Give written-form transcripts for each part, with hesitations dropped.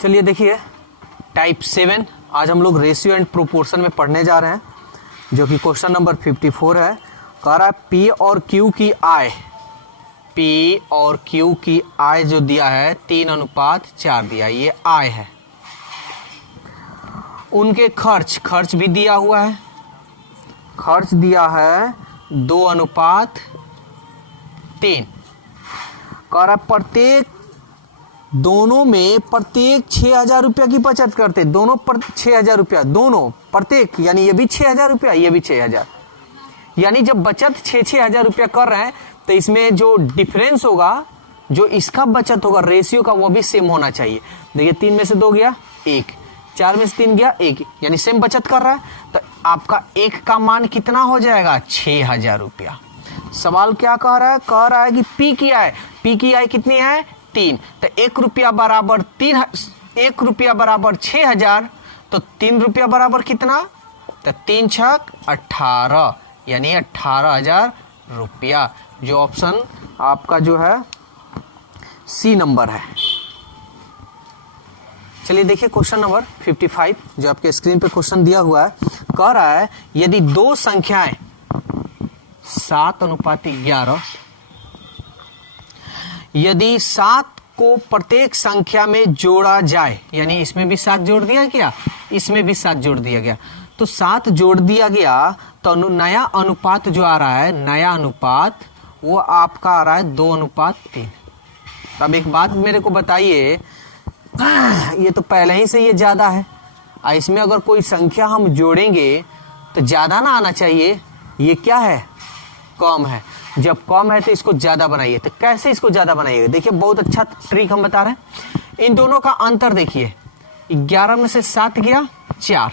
चलिए देखिए टाइप 7 आज हम लोग रेशियो एंड प्रोपोर्शन में पढ़ने जा रहे हैं, जो कि क्वेश्चन नंबर 54 है। कह रहा है पी और क्यू की आय, पी और क्यू की आय जो दिया है 3:4 दिया, ये आय है। उनके खर्च भी दिया हुआ है, खर्च दिया है 2:3। कह रहा प्रत्येक दोनों में प्रत्येक 6,000 रुपया की बचत करते, दोनों पर 6,000 रुपया, दोनों प्रत्येक, यानी ये भी 6,000 रुपया, ये भी 6,000, यानी जब बचत 6,000 रुपया कर रहे हैं तो इसमें जो डिफरेंस होगा, जो इसका बचत होगा रेशियो का, वो भी सेम होना चाहिए। देखिए 3 में से 2 गया 1, 4 में से 3 गया 1, यानी सेम बचत कर रहा है, तो आपका 1 का मान कितना हो जाएगा 6,000 रुपया। सवाल क्या कह रहा है? कह रहा है कि पी की आय कितनी है 3, तो 1 रुपया बराबर 3, 1 रुपया बराबर 6,000, तो 3 रुपया बराबर कितना, तो 3 छक 18, यानी 18,000 रुपया। जो ऑप्शन आपका जो है सी नंबर है। चलिए देखिए क्वेश्चन नंबर 55 जो आपके स्क्रीन पे क्वेश्चन दिया हुआ है। कह रहा है यदि दो संख्याएं 7:11, यदि 7 को प्रत्येक संख्या में जोड़ा जाए, यानी इसमें भी 7 जोड़ दिया गया, इसमें भी 7 जोड़ दिया गया, तो 7 जोड़ दिया गया तो नया अनुपात जो आ रहा है, नया अनुपात वो आपका आ रहा है 2:3। अब एक बात मेरे को बताइए, ये तो पहले ही से ये ज्यादा है, इसमें अगर कोई संख्या हम जोड़ेंगे तो ज्यादा ना आना चाहिए, ये क्या है कम है। जब कम है तो इसको ज्यादा बनाइए। तो कैसे इसको ज्यादा बनाइएगा? देखिए बहुत अच्छा ट्रिक हम बता रहे हैं। इन दोनों का अंतर देखिए, 11 में से 7 गया 4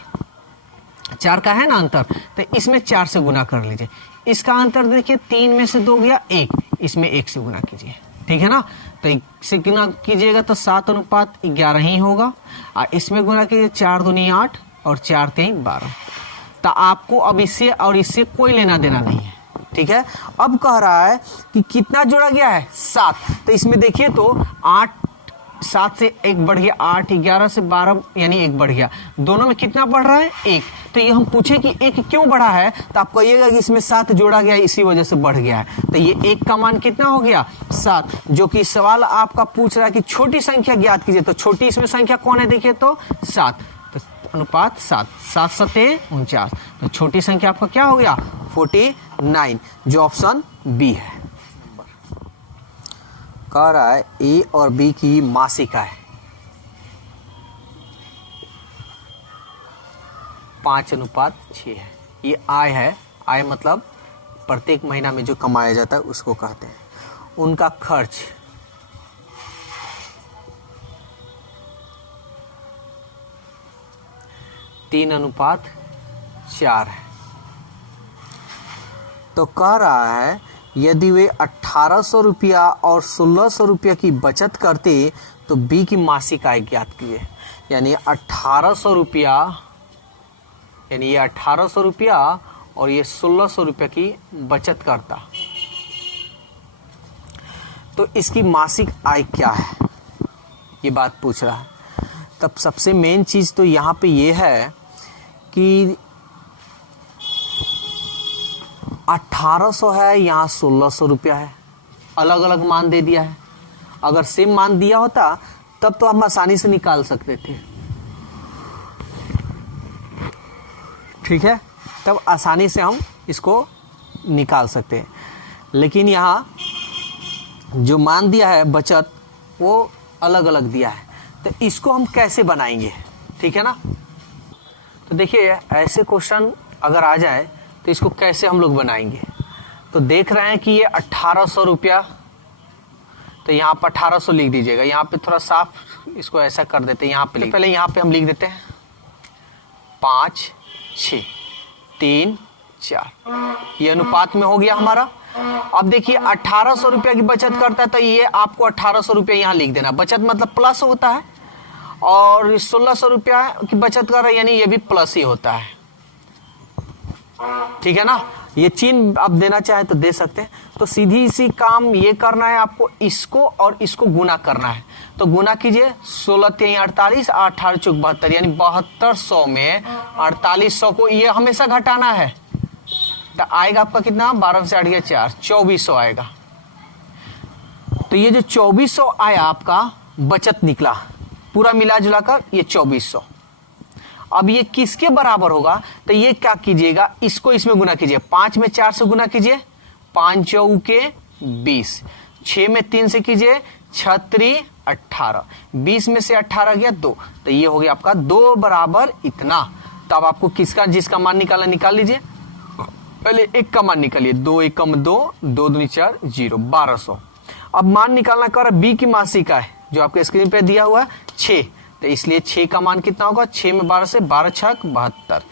का है ना अंतर, तो इसमें 4 से गुना कर लीजिए। इसका अंतर देखिए 3 में से 2 गया 1, इसमें 1 से गुना कीजिए, ठीक है ना। तो इससे गुना कीजिएगा तो 7:11 ही होगा, और इसमें गुना कीजिए 4 दूनी 8 और 4 3 12। तो आपको अब इससे और इससे कोई लेना देना नहीं है, ठीक है। अब कह रहा है कि कितना जोड़ा गया है 7, तो इसमें देखिए तो 8, 7 से 1 बढ़ गया 8, 11 से 12 यानी 1 बढ़ गया, दोनों में कितना बढ़ रहा है 1। तो ये हम पूछे कि 1 क्यों बढ़ा है, तो आप कहिएगा कि इसमें 7 जोड़ा गया इसी वजह से बढ़ गया है। तो ये 1 का मान कितना हो गया 7, जो कि सवाल आपका पूछ रहा है कि छोटी संख्या ज्ञात कीजिए, तो छोटी इसमें संख्या कौन है देखिए तो 7, तो अनुपात 7, 7 7 49, तो छोटी संख्या आपका क्या हो गया 49, जो ऑप्शन बी है। कह रहा है ए और बी की मासिक आय 5:6 है। ये आय है, आय मतलब प्रत्येक महीना में जो कमाया जाता है उसको कहते हैं। उनका खर्च 3:4 है। तो कह रहा है यदि वे 1,800 रुपया और 1,600 रुपया की बचत करते तो बी की मासिक आय ज्ञात कीजिए। यानी 1,800 रुपया, यानी ये 1,800 रुपया और ये 1,600 रुपया की बचत करता, तो इसकी मासिक आय क्या है, ये बात पूछ रहा है। तब सबसे मेन चीज तो यहाँ पे ये है कि 1,800 है, यहाँ 1,600 रुपया है, अलग अलग मान दे दिया है। अगर सेम मान दिया होता तब तो हम आसानी से निकाल सकते थे, ठीक है, तब आसानी से हम इसको निकाल सकते हैं। लेकिन यहाँ जो मान दिया है बचत वो अलग अलग दिया है, तो इसको हम कैसे बनाएंगे, ठीक है ना। तो देखिए ऐसे क्वेश्चन अगर आ जाए तो इसको कैसे हम लोग बनाएंगे। तो देख रहे हैं कि ये 1,800 रुपया, तो यहाँ पर 1,800 लिख दीजिएगा। यहाँ पे थोड़ा साफ इसको ऐसा कर देते हैं, यहाँ पे पहले यहाँ पे हम लिख देते हैं 5 6 3 4, ये अनुपात में हो गया हमारा। अब देखिए 1,800 रुपया की बचत करता है, तो ये आपको 1,800 रुपया यहाँ लिख देना। बचत मतलब प्लस होता है, और 1,600 रुपया की बचत कर रहा है यानी ये भी प्लस ही होता है। ठीक है ना, ये चिन्ह आप देना चाहे तो दे सकते हैं। तो सीधी सी काम ये करना है आपको, इसको और इसको गुना करना है। तो गुना कीजिए, 16 3 48, 18 चौक 72, यानी 7200 में 4800 को ये हमेशा घटाना है। तो आएगा आपका कितना, 12 से 8 गया 4, 2400 आएगा। तो ये जो 2400 आया आपका बचत निकला, पूरा मिला जुला कर ये 2400। अब ये किसके बराबर होगा, तो ये क्या कीजिएगा, इसको इसमें गुना कीजिए, 5 में 4 से गुना कीजिए, 5 चौके 20, 6 में 3 से कीजिए, 6 3 18, 20 में से 18 गया 2, तो ये हो गया आपका 2 बराबर इतना। तो अब आपको किसका जिसका मान निकालना निकाल लीजिए। पहले एक का मान निकालिए, 2 1 2, 2 2 4 0, 1200। अब मान निकालना कर बी की मासिक आय जो आपके स्क्रीन पे दिया हुआ है 6, तो इसलिए 6 का मान कितना होगा, 6 में 12 से 12 6 72,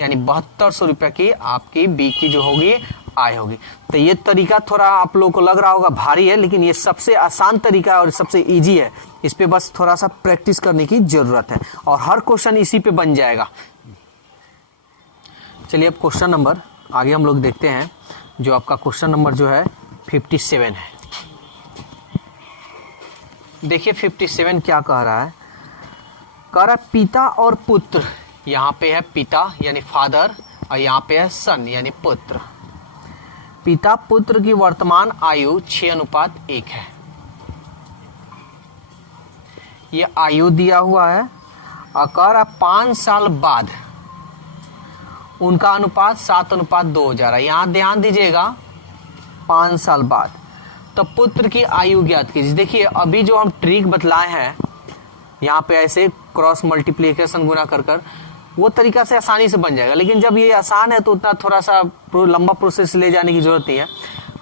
यानी 7200 रुपया की आपकी बी की जो होगी आय होगी। तो ये तरीका थोड़ा आप लोगों को लग रहा होगा भारी है, लेकिन ये सबसे आसान तरीका है और सबसे इजी है। इस पे बस थोड़ा सा प्रैक्टिस करने की जरूरत है और हर क्वेश्चन इसी पे बन जाएगा। चलिए अब क्वेश्चन नंबर आगे हम लोग देखते हैं, जो आपका क्वेश्चन नंबर जो है 57 है। देखिए 57 क्या कह रहा है, कह रहा है पिता और पुत्र, यहाँ पे है पिता यानी फादर और यहाँ पे है सन यानी पुत्र। पिता पुत्र की वर्तमान आयु 6:1 है। ये आयु दिया हुआ है और कह रहा 5 साल बाद उनका अनुपात 7:2 हो जा रहा है। यहां ध्यान दीजिएगा 5 साल बाद, तो पुत्र की आयु ज्ञात कीजिए। देखिए अभी जो हम ट्रिक बतलाए हैं यहाँ पे ऐसे क्रॉस मल्टीप्लिकेशन गुना कर वो तरीका से आसानी से बन जाएगा, लेकिन जब ये आसान है तो उतना थोड़ा सा लंबा प्रोसेस ले जाने की जरूरत नहीं है।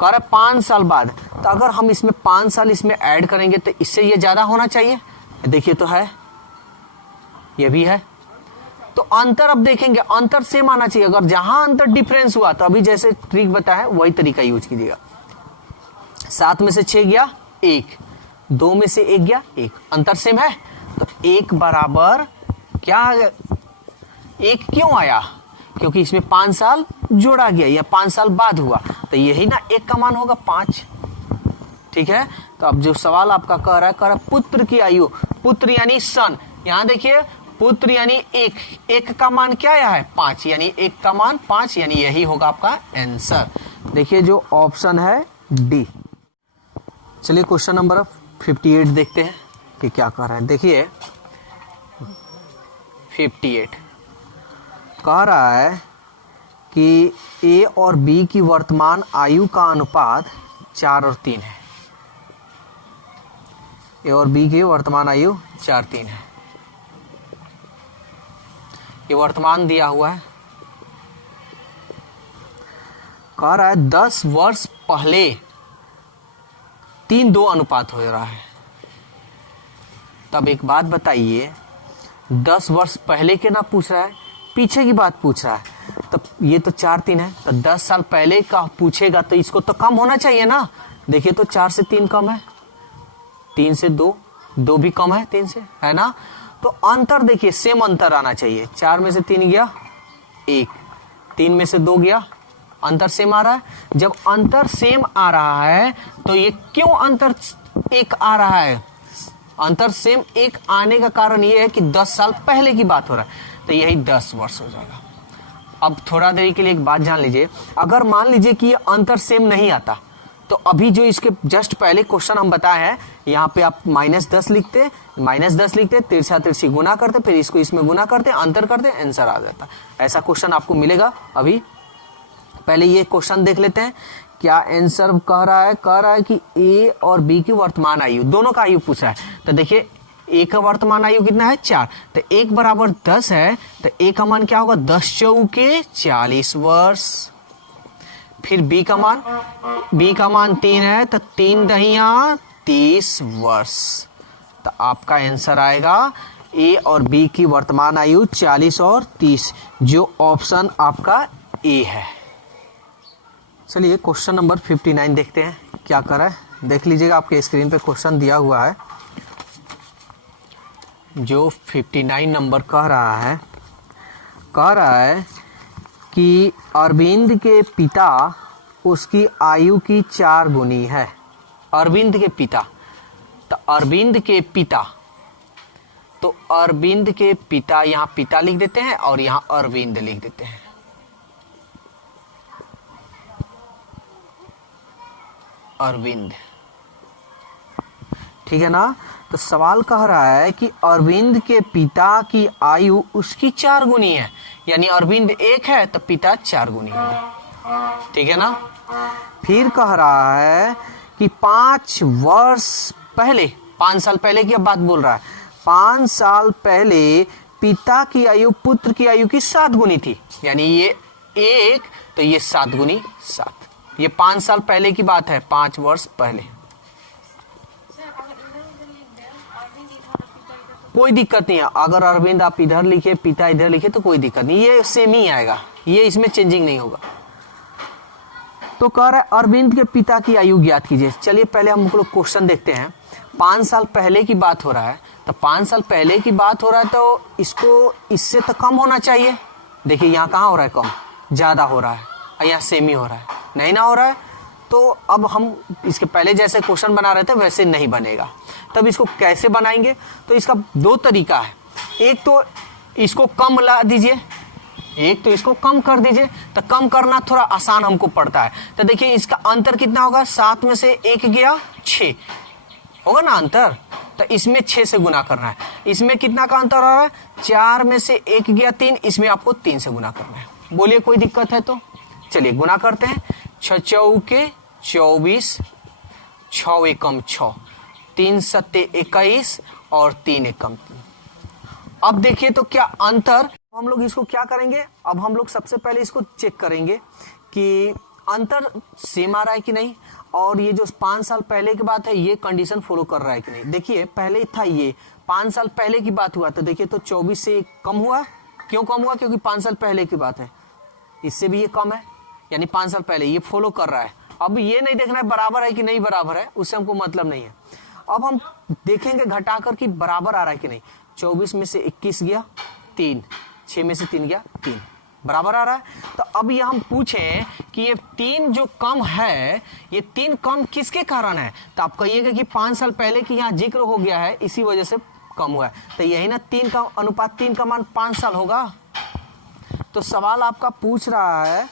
कह रहा 5 साल बाद, तो अगर हम इसमें 5 साल इसमें ऐड करेंगे तो इससे ये ज्यादा होना चाहिए। देखिए तो है, ये भी है, तो अंतर अब देखेंगे, अंतर सेम आना चाहिए। अगर जहां अंतर डिफरेंस हुआ तो अभी जैसे ट्रिक बताया वही तरीका यूज कीजिएगा। 7 में से 6 गया 1, 2 में से 1 गया 1, अंतर सेम है, तो 1 बराबर क्या, 1 क्यों आया, क्योंकि इसमें 5 साल जोड़ा गया या 5 साल बाद हुआ, तो यही ना 1 का मान होगा 5। ठीक है, तो अब जो सवाल आपका कह रहा है पुत्र की आयु, पुत्र यानी सन, यहां देखिए पुत्र यानी 1 का मान क्या आया है 5, यानी 1 का मान 5, यानी यही होगा आपका आंसर। देखिए जो ऑप्शन है डी। चलिए क्वेश्चन नंबर 58 देखते हैं कि क्या कह रहा है। देखिए 58 कह रहा है कि ए और बी की वर्तमान आयु का अनुपात 4 और 3 है। ए और बी की वर्तमान आयु 4 3 है। ये वर्तमान दिया हुआ है, कह रहा है 10 वर्ष पहले 3:2 अनुपात हो रहा है। तब एक बात बताइए, 10 वर्ष पहले के ना पूछ रहा है, पीछे की बात पूछ रहा है। तब ये तो 4 3 है, तो 10 साल पहले का पूछेगा तो इसको तो कम होना चाहिए ना। देखिए तो 4 से 3 कम है, 3 से 2, 2 भी कम है 3 से, है ना। तो अंतर देखिए सेम अंतर आना चाहिए। 4 में से 3 गया 1, 3 में से 2 गया, अंतर सेम आ रहा है। जब अंतर सेम आ रहा है तो ये क्यों अंतर 1 आ रहा है, अंतर सेम 1 आने का कारण ये है कि 10 साल पहले की बात हो रहा है, तो यही 10 वर्ष हो जाएगा। अब थोड़ा देरी के लिए एक बात जान लीजिए, अगर मान लीजिए कि ये अंतर सेम नहीं आता तो अभी जो इसके जस्ट पहले क्वेश्चन हम बताए हैं, यहाँ पे आप -10 लिखते, तिरछा तिरछी गुना करते, फिर इसको इसमें गुना करते, अंतर करते, आंसर आ जाता। ऐसा क्वेश्चन आपको मिलेगा। अभी पहले ये क्वेश्चन देख लेते हैं क्या आंसर कह रहा है कि ए और बी की वर्तमान आयु, दोनों का आयु पूछा है। तो देखिए ए का वर्तमान आयु कितना है 4, तो 1 बराबर 10 है, तो ए का मान क्या होगा 10 चौके 40 वर्ष। फिर बी का मान 3 है, तो 3 दहिया 30 वर्ष। तो आपका आंसर आएगा ए और बी की वर्तमान आयु 40 और 30, जो ऑप्शन आपका ए है। चलिए क्वेश्चन नंबर 59 देखते हैं क्या कर रहा है। देख लीजिएगा आपके स्क्रीन पे क्वेश्चन दिया हुआ है, जो 59 नंबर कह रहा है कि अरविंद के पिता उसकी आयु की 4 गुनी है। अरविंद के पिता, तो अरविंद के पिता, तो अरविंद के पिता, यहां पिता लिख देते हैं और यहां अरविंद लिख देते हैं। अरविंद, ठीक है ना। तो सवाल कह रहा है कि अरविंद के पिता की आयु उसकी 4 गुनी है, यानी अरविंद 1 है तो पिता 4 गुनी है, ठीक है ना। फिर कह रहा है कि 5 वर्ष पहले, 5 साल पहले की अब बात बोल रहा है, 5 साल पहले पिता की आयु पुत्र की आयु की 7 गुनी थी, यानी ये 1 तो ये 7 गुनी 7, ये 5 साल पहले की बात है, 5 वर्ष पहले। कोई दिक्कत नहीं है, अगर अरविंद आप इधर लिखे पिता इधर लिखे तो कोई दिक्कत नहीं, ये सेम ही आएगा, ये इसमें चेंजिंग नहीं होगा। तो कह रहा है अरविंद के पिता की आयु ज्ञात कीजिए। चलिए पहले हम लोग क्वेश्चन देखते हैं। 5 साल पहले की बात हो रहा है, तो 5 साल पहले की बात हो रहा है तो इसको इससे तो कम होना चाहिए। देखिए यहाँ कहाँ हो रहा है कम, ज्यादा हो रहा है, यहाँ सेम ही हो रहा है, नहीं ना हो रहा है। तो अब हम इसके पहले जैसे क्वेश्चन बना रहे थे वैसे नहीं बनेगा। तब इसको कैसे बनाएंगे, तो इसका 2 तरीका है। एक तो इसको कम ला दीजिए, एक तो इसको कम कर दीजिए, तो कम करना थोड़ा आसान हमको पड़ता है। तो देखिए इसका अंतर कितना होगा, 7 में से 1 गया 6 होगा ना अंतर, तो इसमें 6 से गुना करना है। इसमें कितना का अंतर हो रहा है, 4 में से 1 गया 3, इसमें आपको 3 से गुना करना है। बोलिए कोई दिक्कत है तो चलिए गुना करते हैं। 6 चौके 24, 6 एकम 6, 3 सत्ते 21 और 3 एकम 3। अब देखिए तो क्या अंतर, हम लोग इसको क्या करेंगे, अब हम लोग सबसे पहले इसको चेक करेंगे कि अंतर सेम आ रहा है कि नहीं, और ये जो 5 साल पहले की बात है ये कंडीशन फॉलो कर रहा है कि नहीं। देखिए पहले था ये 5 साल पहले की बात हुआ, तो देखिए तो 24 से कम हुआ। क्यों कम हुआ, क्योंकि 5 साल पहले की बात है, इससे भी ये कम है, यानी 5 साल पहले ये फॉलो कर रहा है। अब ये नहीं देखना है बराबर है कि नहीं बराबर है, उससे हमको मतलब नहीं है। अब हम देखेंगे घटाकर कि बराबर आ रहा है कि नहीं। 24 में से 21 गया 3, 6 में से 3 गया 3, बराबर आ रहा है। तो अब ये हम पूछें कि ये 3 जो कम है, ये 3 कम किसके कारण है, तो आप कहिएगा कि 5 साल पहले की यहाँ जिक्र हो गया है, इसी वजह से कम हुआ है। तो यही ना 3 का अनुपात 3 का मान 5 साल होगा। तो सवाल आपका पूछ रहा है,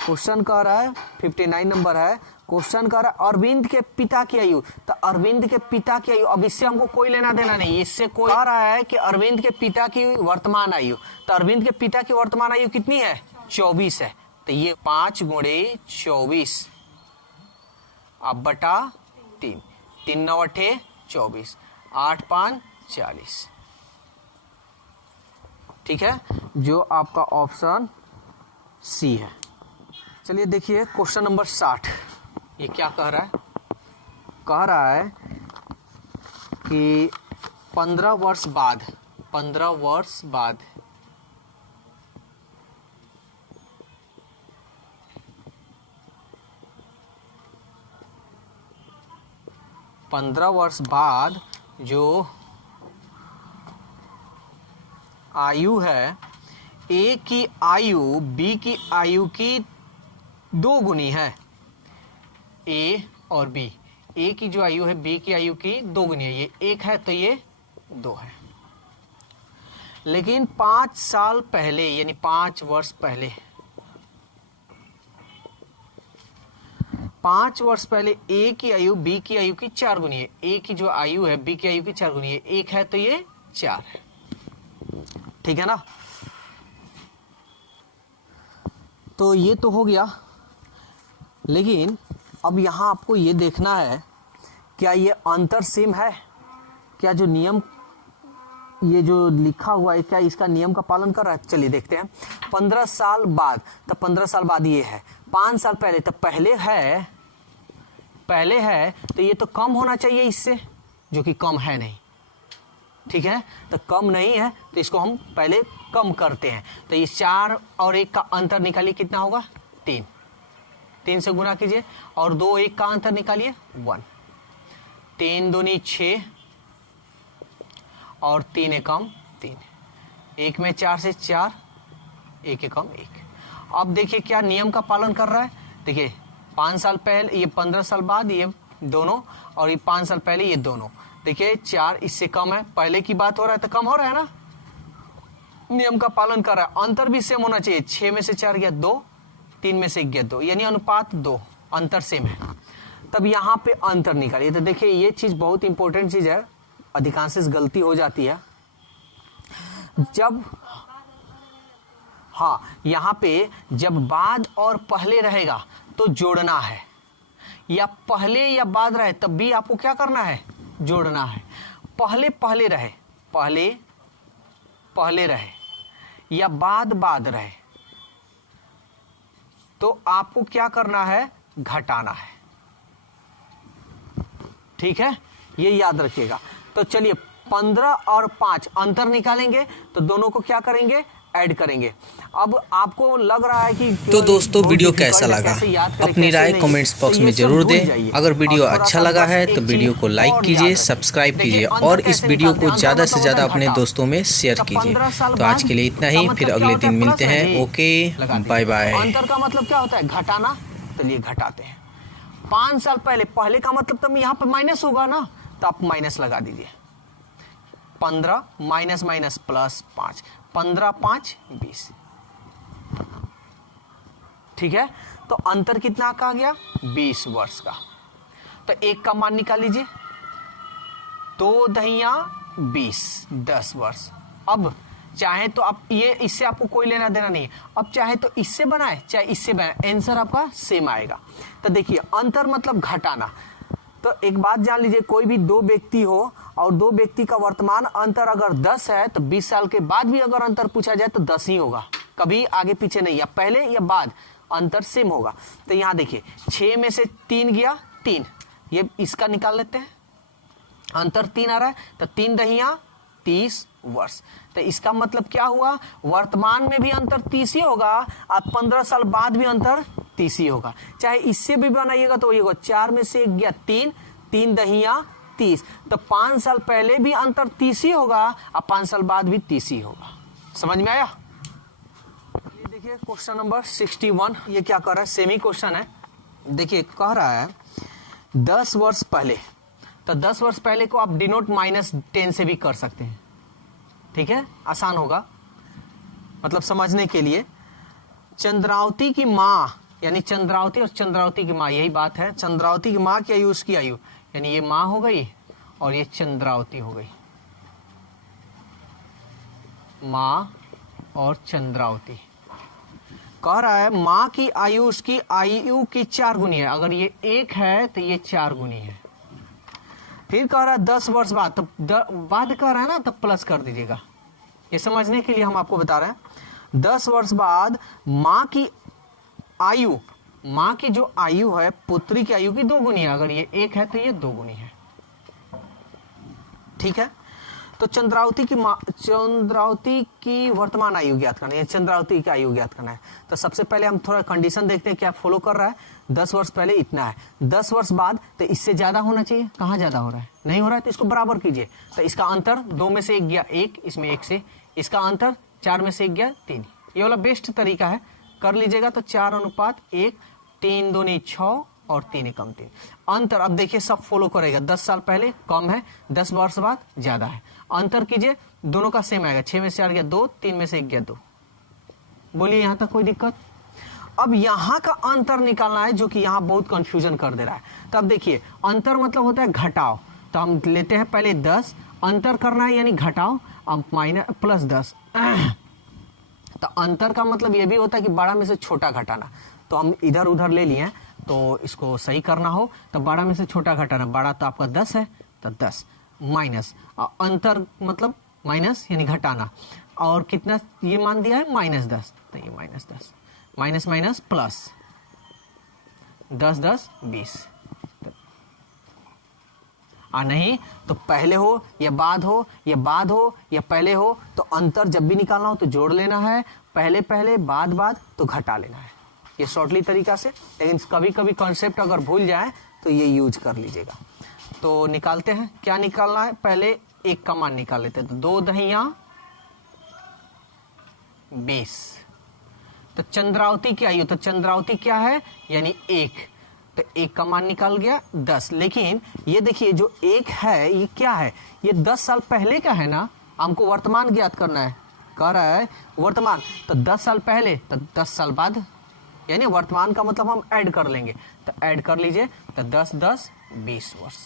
क्वेश्चन कह रहा है 59 नंबर है, क्वेश्चन कह रहा है अरविंद के पिता की आयु। तो अरविंद के पिता की आयु, अब इससे हमको कोई लेना देना नहीं, इससे कोई कह रहा है कि अरविंद के पिता की वर्तमान आयु। तो अरविंद के पिता की वर्तमान आयु कितनी है, 24 है। तो ये 5 गुणे 24 अब बटा 3, 3 9 8 24, 8 5 40, ठीक है, जो आपका ऑप्शन सी है। चलिए देखिए क्वेश्चन नंबर 60, ये क्या कह रहा है, कह रहा है कि 15 वर्ष बाद 15 वर्ष बाद 15 वर्ष बाद जो आयु है, ए की आयु बी की आयु की 2 गुनी है। ए और बी, ए की जो आयु है बी की आयु की 2 गुनी है, ये 1 है तो ये 2 है। लेकिन 5 साल पहले यानी 5 वर्ष पहले, 5 वर्ष पहले ए की आयु बी की आयु की 4 गुनी है। ए की जो आयु है बी की आयु की 4 गुनी है, 1 है तो ये 4 है, ठीक है ना। तो ये तो हो गया, लेकिन अब यहां आपको ये देखना है क्या ये अंतर सेम है, क्या जो नियम ये जो लिखा हुआ है क्या इसका नियम का पालन कर रहा है। चलिए देखते हैं। 15 साल बाद, तो 15 साल बाद ये है, 5 साल पहले तो पहले है तो ये तो कम होना चाहिए इससे, जो कि कम है नहीं, ठीक है, तो कम नहीं है तो इसको हम पहले कम करते हैं। तो ये 4 और 1 का अंतर निकालिए, कितना होगा 3, 3 से गुना कीजिए, और 2 1 का अंतर निकालिए 1, 3 दूनी 6 और 3 एकम 3, 1 में 4 से 4, 1 एकम 1, अब देखिए क्या नियम का पालन कर रहा है। देखिए 5 साल पहले, ये 15 साल बाद ये दोनों, और ये 5 साल पहले ये दोनों। देखिए 4 इससे कम है, पहले की बात हो रहा है तो कम हो रहा है ना, नियम का पालन कर रहा है। अंतर भी सेम होना चाहिए, 6 में से 4 गया 2, 3 में से 1 गया 2, यानी अनुपात 2, अंतर सेम है। तब यहाँ पे अंतर निकालिए। तो देखिए ये चीज बहुत इंपॉर्टेंट चीज है, अधिकांश गलती हो जाती है जब, हाँ यहाँ पे जब बाद और पहले रहेगा तो जोड़ना है, या पहले या बाद रहे तब भी आपको क्या करना है, जोड़ना है। पहले पहले रहे, पहले पहले रहे या बाद बाद रहे तो आपको क्या करना है, घटाना है। ठीक है, ये याद रखिएगा। तो चलिए 15 और 5 अंतर निकालेंगे तो दोनों को क्या करेंगे, ऐड करेंगे। अब आपको लग रहा है कि तो दोस्तों वीडियो कैसा लगा, अपनी राय कमेंट्स बॉक्स में जरूर दें। अगर वीडियो अच्छा लगा है तो वीडियो को लाइक कीजिए, सब्सक्राइब कीजिए और इस वीडियो को ज़्यादा से ज़्यादा अपने दोस्तों में शेयर कीजिए। तो आज के लिए इतना ही, फिर अगले दिन मिलते हैं। Okay, bye bye. अंतर का मतलब क्या होता है, घटाना। चलिए घटाते हैं। 5 साल पहले, पहले का मतलब तब यहाँ पर माइनस होगा ना, तो आप माइनस लगा दीजिए। 15 माइनस माइनस प्लस 5, 15 5 20। ठीक है, तो अंतर कितना का आ गया, 20 वर्ष का। तो 1 का मान निकाल लीजिए, 2 दहिया 20, 10 वर्ष। अब चाहे तो आप ये, इससे आपको कोई लेना देना नहीं है। अब चाहे तो इससे बनाए चाहे इससे बनाए, आंसर आपका सेम आएगा। तो देखिए अंतर मतलब घटाना। तो एक बात जान लीजिए, कोई भी 2 व्यक्ति हो और 2 व्यक्ति का वर्तमान अंतर अगर 10 है तो 20 साल के बाद भी अगर अंतर पूछा जाए तो 10 ही होगा, कभी आगे पीछे नहीं, या पहले या बाद, अंतर सेम होगा। तो यहाँ देखिए 6 में से 3 गया 3, ये इसका निकाल लेते हैं, अंतर 3 आ रहा है, तो 3 दहिया 30 वर्ष। तो इसका मतलब क्या हुआ, वर्तमान में भी अंतर 30 ही होगा और 15 साल बाद भी अंतर 30 ही होगा। चाहे इससे भी बनाइएगा तो ये होगा, 4 में से 1 गया 3, 3 दहिया 30। तो 5 साल पहले भी अंतर 30 ही होगा और 5 साल बाद भी 30 ही होगा। समझ में आया। ये देखिए क्वेश्चन नंबर 61, ये क्या कर रहा है, सेमी क्वेश्चन है। देखिए कह रहा है 10 वर्ष पहले, तो 10 वर्ष पहले को आप डिनोट -10 से भी कर सकते हैं। ठीक है, आसान होगा, मतलब समझने के लिए। चंद्रावती की माँ, यानी चंद्रावती और चंद्रावती की माँ, यही बात है। चंद्रावती की माँ की आयु, उसकी आयु, यानी ये माँ हो गई और ये चंद्रावती हो गई, माँ और चंद्रावती। कह रहा है माँ की आयु उसकी आयु की 4 गुनी है। अगर ये 1 है तो ये 4 गुनी है। फिर कह रहा है 10 वर्ष बाद, तो बाद कह रहा है ना, तो प्लस कर दीजिएगा, ये समझने के लिए हम आपको बता रहे हैं। 10 वर्ष बाद माँ की आयु, माँ की जो आयु है पुत्री की आयु की 2 गुनी है। अगर ये 1 है तो ये 2 गुनी है। ठीक है, तो चंद्रावती की वर्तमान आयु ज्ञात करना है, चंद्रावती की आयु ज्ञात करना है। तो सबसे पहले हम थोड़ा कंडीशन देखते हैं क्या फॉलो कर रहा है। 10 वर्ष पहले इतना है, 10 वर्ष बाद तो इससे ज्यादा होना चाहिए। कहाँ ज्यादा हो रहा है, नहीं हो रहा है, तो इसको बराबर कीजिए। तो इसका अंतर 2 में से 1 गया 1, इसमें 1 से, इसका अंतर 4 में से 1 गया 3। ये वाला बेस्ट तरीका है, कर लीजिएगा। तो 4:1, 3 दूनी 6 और 3 एकम 3। अंतर अब देखिए सब फॉलो करेगा। 10 साल पहले कम है, 10 वर्ष बाद ज्यादा है। अंतर कीजिए, दोनों का सेम आएगा। 6 में से 4 गया 2, 3 में से 1 गया 2। बोलिए यहाँ तक कोई दिक्कत। अब यहाँ का अंतर निकालना है, जो कि यहाँ बहुत कंफ्यूजन कर दे रहा है। तो अब देखिए अंतर मतलब होता है घटाव। तो हम लेते हैं पहले 10, अंतर करना है यानी घटाव, अब माइनस प्लस 10। तो अंतर का मतलब ये भी होता है कि बड़ा में से छोटा घटाना। तो हम इधर उधर ले लिए, तो इसको सही करना हो तो बड़ा में से छोटा घटाना। बड़ा तो आपका 10 है, तो 10 माइनस अंतर मतलब माइनस यानी घटाना। और कितना ये मान दिया है, -10, तो ये -10, माइनस माइनस प्लस 10 10 20। नहीं तो पहले हो या बाद हो, या बाद हो या पहले हो, तो अंतर जब भी निकालना हो तो जोड़ लेना है, पहले पहले बाद बाद तो घटा लेना है। ये शॉर्टली तरीका से, लेकिन कभी कभी कॉन्सेप्ट अगर भूल जाए तो ये यूज कर लीजिएगा। तो निकालते हैं, क्या निकालना है, पहले 1 का मान निकाल लेते हैं। तो 2 दहिया 20, तो चंद्रावती की आयु, तो चंद्रावती क्या है यानी 1, तो 1 का मान निकल गया 10। लेकिन ये देखिए जो 1 है ये क्या है, ये 10 साल पहले का है ना, हमको वर्तमान ज्ञात करना है, कह रहा है वर्तमान, तो 10 साल पहले तो 10 साल बाद, यानी वर्तमान का मतलब हम ऐड कर लेंगे, तो ऐड कर लीजिए, तो 10 10 20 वर्ष।